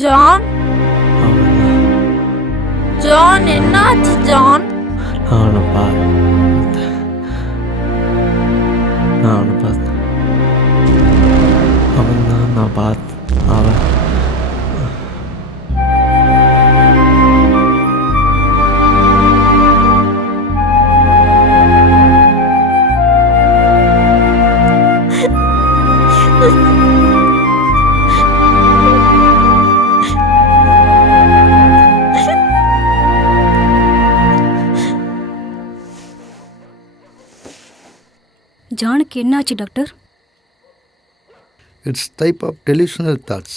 John, John என்னாச்சு John? அவனை பார்த்தேன். நான் அவனை பார்த்தேன். அவன் தான் நான் பார்த்தேன். அவன் ஜானுக்கு என்னாச்சு doctor? It's type of delusional thoughts.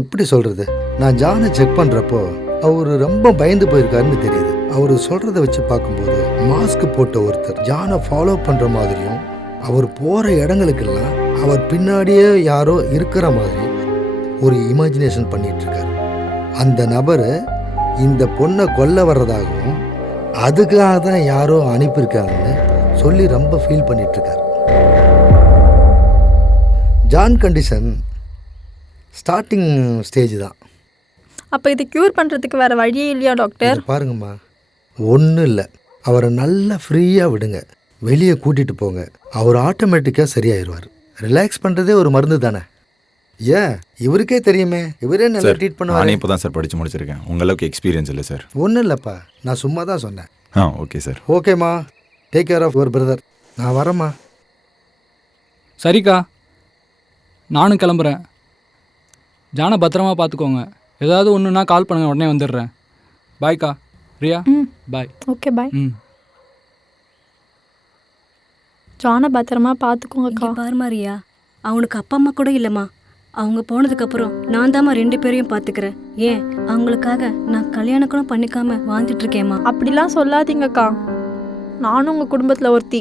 எப்படி சொல்கிறது, நான் ஜானை செக் பண்ணுறப்போ அவர் ரொம்ப பயந்து போயிருக்காருன்னு தெரியுது. அவர் சொல்கிறத வச்சு பார்க்கும்போது மாஸ்க் போட்ட ஒருத்தர் ஜானை ஃபாலோ பண்ணுற மாதிரியும், அவர் போகிற இடங்களுக்கெல்லாம் அவர் பின்னாடியே யாரோ இருக்கிற மாதிரி ஒரு இமேஜினேஷன் பண்ணிகிட்ருக்காரு. அந்த நபர் இந்த பொண்ணை கொல்ல வர்றதாகவும் அதுக்காக தான் யாரோ அனுப்பியிருக்காங்கன்னு சொல்லி ரொம்ப ஃபீல் பண்ணிகிட்ருக்காரு. ஜான் கண்டிஷன் ஸ்டார்டிங் ஸ்டேஜ் தான். அப்போ இதை க்யூர் பண்ணுறதுக்கு வேறு வழியே இல்லையா டாக்டர்? பாருங்கம்மா, ஒன்றும் இல்லை, அவரை நல்லா ஃப்ரீயாக விடுங்க, வெளியே கூட்டிகிட்டு போங்க, அவர் ஆட்டோமேட்டிக்காக சரியாயிடுவார். ரிலாக்ஸ் பண்ணுறதே ஒரு மருந்து தானே. ஏன் இவருக்கே தெரியுமே, இவரே நல்லா ட்ரீட் பண்ணுவார். நான் இப்போ தான் சார் படித்து முடிச்சிருக்கேன், உங்களுக்கு எக்ஸ்பீரியன்ஸ் இல்லை சார். ஒன்றும் இல்லைப்பா, நான் சும்மா தான் சொன்னேன். Okay sir. ஓகேம்மா, take care of your brother. நான் வரேம்மா. சரிக்கா, நானும் கிளம்புறேன். ஜானை பத்திரமா பார்த்துக்கோங்க. ஏதாவது ஒன்றுனா கால் பண்ணுங்க, உடனே வந்துடுறேன். பாய்க்கா. ரியா பாய். Okay bye. ஜானை பத்திரமா பார்த்துக்கோங்கக்கா. பாருமா ரியா, அவனுக்கு அப்பா அம்மா கூட இல்லைம்மா. அவங்க போனதுக்கப்புறம் நான் தாம்மா 2 பேரையும் பார்த்துக்கிறேன். ஏன் அவங்களுக்காக நான் கல்யாணம் கூட பண்ணிக்காம வாழ்ந்துட்டு இருக்கேம்மா. அப்படிலாம் சொல்லாதீங்கக்கா. நானும் உங்கள் குடும்பத்தில் ஒருத்தி.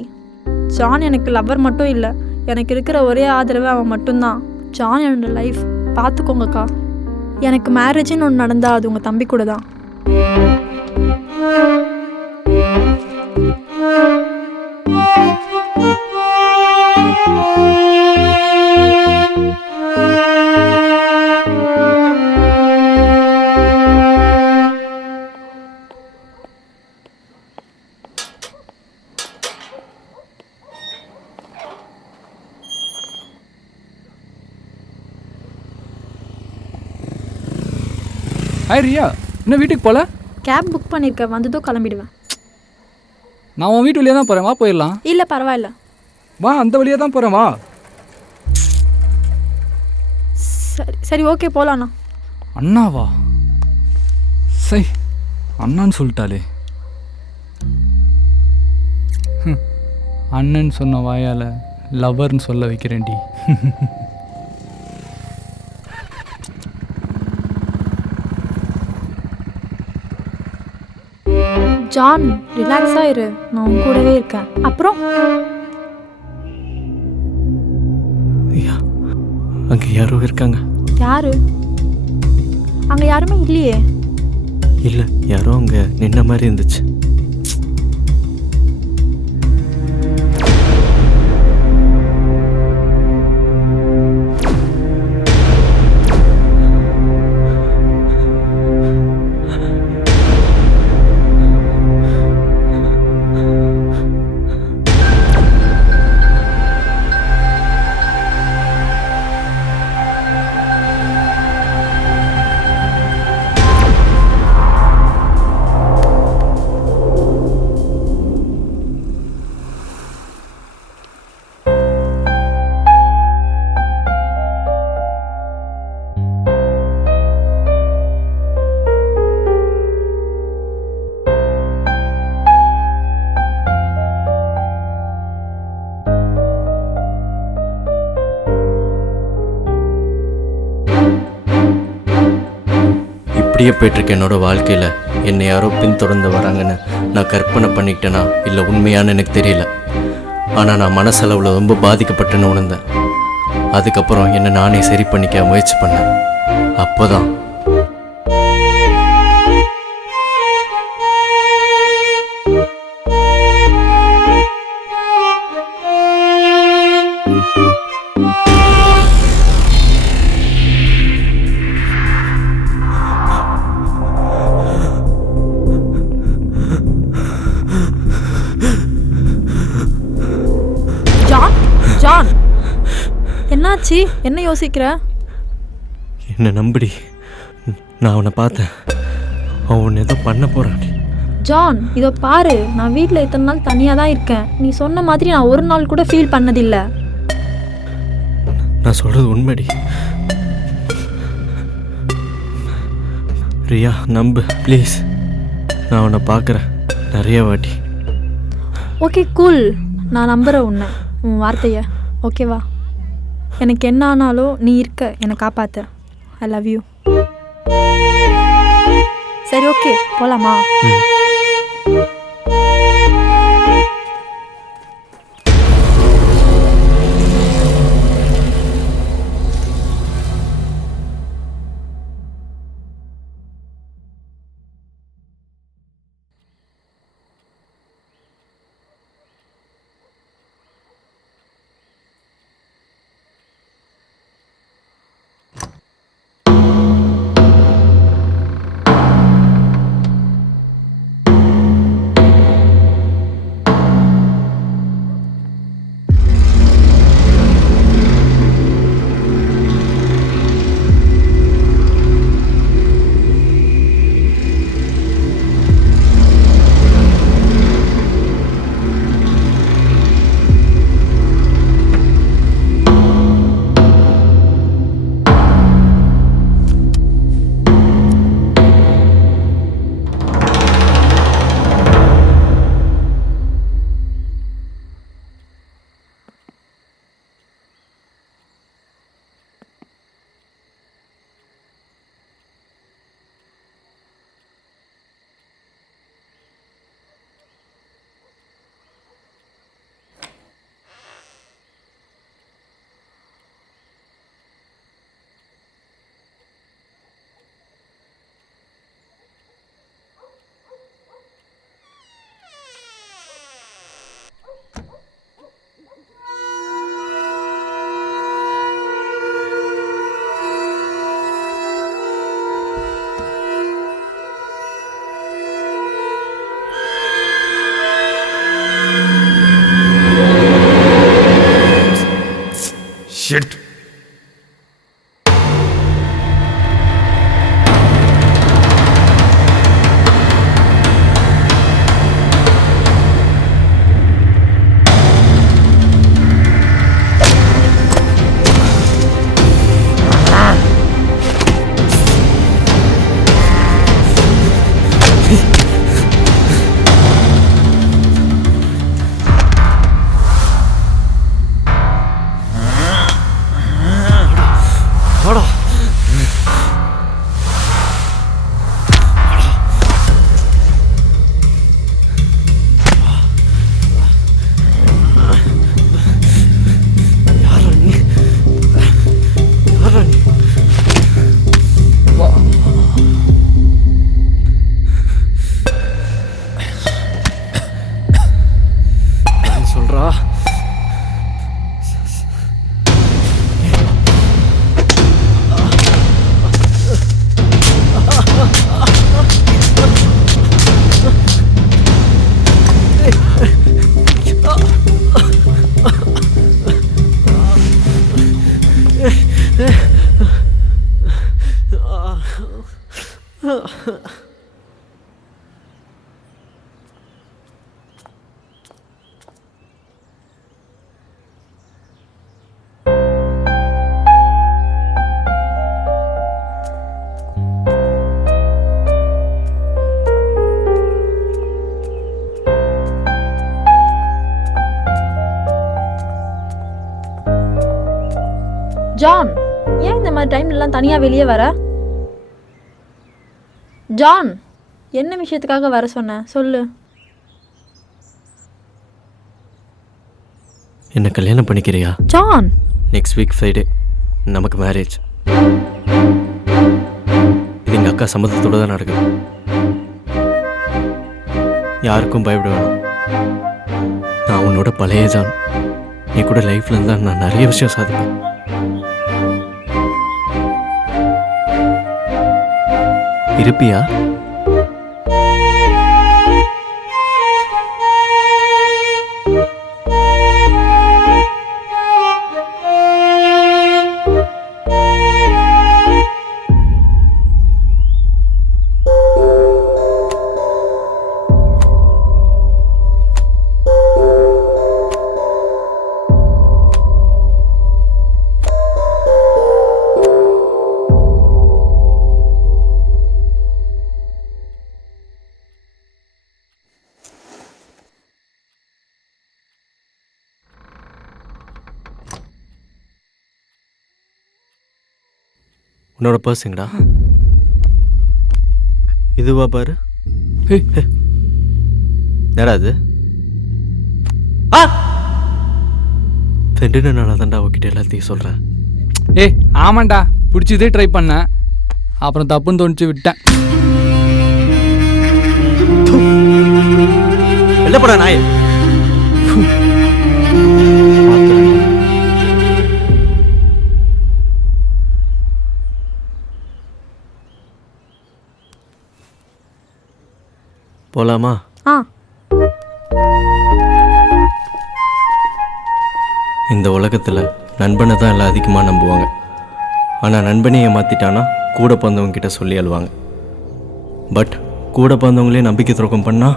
ஜான் எனக்கு லவ்வர் மட்டும் இல்லை, எனக்கு இருக்கிற ஒரே ஆதரவு அவன் மட்டும்தான். ஜான் என்னோட லைஃப். பார்த்துக்கோங்கக்கா. எனக்கு மேரேஜின்னு ஒன்று நடந்தால் அது உங்கள் தம்பி கூட தான். ஹாய் ரியா, இன்னும் வீட்டுக்கு போகல? கேப் புக் பண்ணியிருக்கேன், வந்ததும் கிளம்பிடுவேன். நான் உன் வீட்டு வழியாக தான் போகிறேன், வா போயிடலாம். இல்லை பரவாயில்ல, வா, அந்த வழியாக தான் போகிறேன், வா. சரி சரி ஓகே போகலாண்ணா. அண்ணாவா? சரி, அண்ணான்னு சொல்லிட்டாலே. அண்ணன் சொன்ன வாயால் லவ்வர்னு சொல்ல வைக்கிறேன்டி. ஜான் ரிலாக்ஸாக இரு, நான் உன் கூடவே இருக்கேன். அப்புறம் ஐயா, அங்கே யாரோ இருக்காங்க. யாரு? அங்கே யாருமே இல்லையே. இல்லை, யாரோ அங்கே நின்ன மாதிரி இருந்துச்சு. இப்படியே போயிட்டுருக்கு என்னோட வாழ்க்கையில். என்னை யாரோ பின்தொடர்ந்து வராங்கன்னு நான் கற்பனை பண்ணிக்கிட்டேனா இல்லை உண்மையானு எனக்கு தெரியல. ஆனால் நான் மனசளவில் ரொம்ப பாதிக்கப்பட்டேன்னு உணர்ந்தேன். அதுக்கப்புறம் என்னை நானே சரி பண்ணிக்க முயற்சி பண்ணேன். அப்போ தான் என்னாச்சு? என்ன யோசிக்கிற? என்னை நம்புடி, நான் அவனை பார்த்தேன். அவன் ஏதோ பண்ண போகிறான். ஜான், இதோ பாரு, நான் வீட்டில் இத்தனை நாள் தனியாக தான் இருக்கேன். நீ சொன்ன மாதிரி நான் ஒரு நாள் கூட ஃபீல் பண்ணதில்லை. நான் சொல்கிறது உண்மைடி. ரியா, நம்பு ப்ளீஸ். நான் அவனை பார்க்குறேன் நிறைய வாட்டி. ஓகே கூல், நான் நம்புகிறேன் உன் வார்த்தையை. ஓகேவா? எனக்கு என்ன ஆனாலும் நீ இருக்க, என்னை காப்பாற்ற. I love you. சரி, ஓகே, போகலாமா? ஷிட். சொல்கிறா ஜான், ஏன் இந்த மாதிரி டைம்லலாம் தனியாக வெளியே வர? ஜான், என்ன விஷயத்துக்காக வர சொன்ன சொல்லு. என்ன கல்யாணம் பண்ணிக்கிறியா? ஜான், நெக்ஸ்ட் வீக் ஃப்ரைடே நமக்கு மேரேஜ். இது எங்கள் அக்கா சம்மதத்தோடு தான் நடக்குது. யாருக்கும் பயப்பட வேணாம். நான் உன்னோட பழைய ஜான். நீ கூட லைஃப்ல இருந்தால் நான் நிறைய விஷயம் சாதிப்பேன். இருப்பியா? உன்னோட பர்ஸுங்கடா. இதுவா பாரு. ஏய் என்னடா அது? ரெண்டு நாளாக தான்டா அவகிட்ட எல்லாத்தையும் சொல்கிறேன். ஏய் ஆமாண்டா, பிடிச்சதே ட்ரை பண்ணேன், அப்புறம் தப்புன்னு தோணிச்சு விட்டேன். இல்லைப்படா நாய். போலாமா? ஆ இந்த உலகத்தில் நண்பனை தான் எல்லாம் அதிகமாக நம்புவாங்க. ஆனால் நண்பனே ஏமாற்றிட்டானா கூட பிறந்தவங்க கிட்ட சொல்லி அழுவாங்க. பட் கூட பிறந்தவங்களே நம்பிக்கை துரோகம் பண்ணா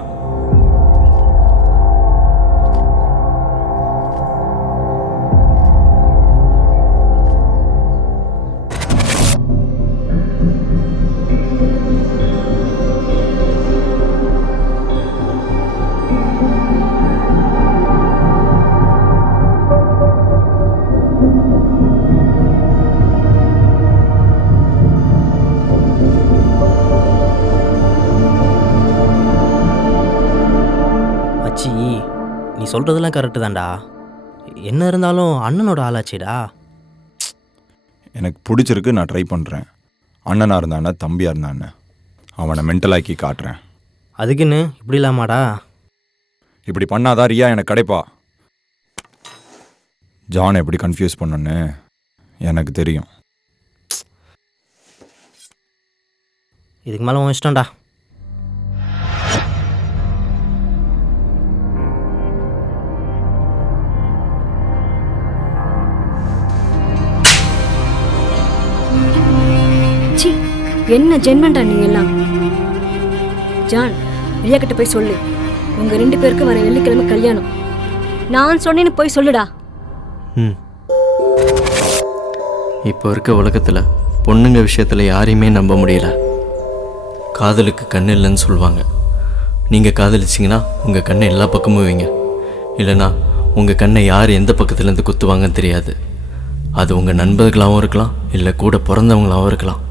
மச்சி, நீ சொல்கிறதெல்லாம் கரெக்டு தான்டா. என்ன இருந்தாலும் அண்ணனோட ஆளாச்சேடா. எனக்கு பிடிச்சிருக்கு, நான் ட்ரை பண்ணுறேன். அண்ணனாக இருந்தானே, தம்பியாக இருந்தானே, அவனை மென்டலாக்கி காட்டுறேன். அதுக்குன்னு இப்படி இல்லாமாடா? இப்படி பண்ணாதான் ரியா எனக்கு கிடைப்பா. ஜான் எப்படி கன்ஃபியூஸ் பண்ணணுன்னு எனக்கு தெரியும். இதுக்கு மேலே உன் இஷ்டம்டா. சி, என்ன ஜென்மன்டா நீங்க எல்லாம். ஜான், ரியா கிட்ட போய் சொல்லு, உங்க 2 பேருக்கு வர வெள்ளிக்கிழமை கல்யாணம். நான் சொன்னேன்னு போய் சொல்லுடா. இப்போ இருக்க உலகத்தில் பொண்ணுங்க விஷயத்தில் யாரையுமே நம்ப முடியல. காதலுக்கு கண் இல்லைன்னு சொல்லுவாங்க. நீங்கள் காதலிச்சிங்கன்னா உங்கள் கண்ணை எல்லா பக்கமும் வைங்க. இல்லைனா உங்கள் கண்ணை யார் எந்த பக்கத்துலேருந்து குத்துவாங்கன்னு தெரியாது. அது உங்கள் நண்பர்களாகவும் இருக்கலாம், இல்லை கூட பிறந்தவங்களாகவும் இருக்கலாம்.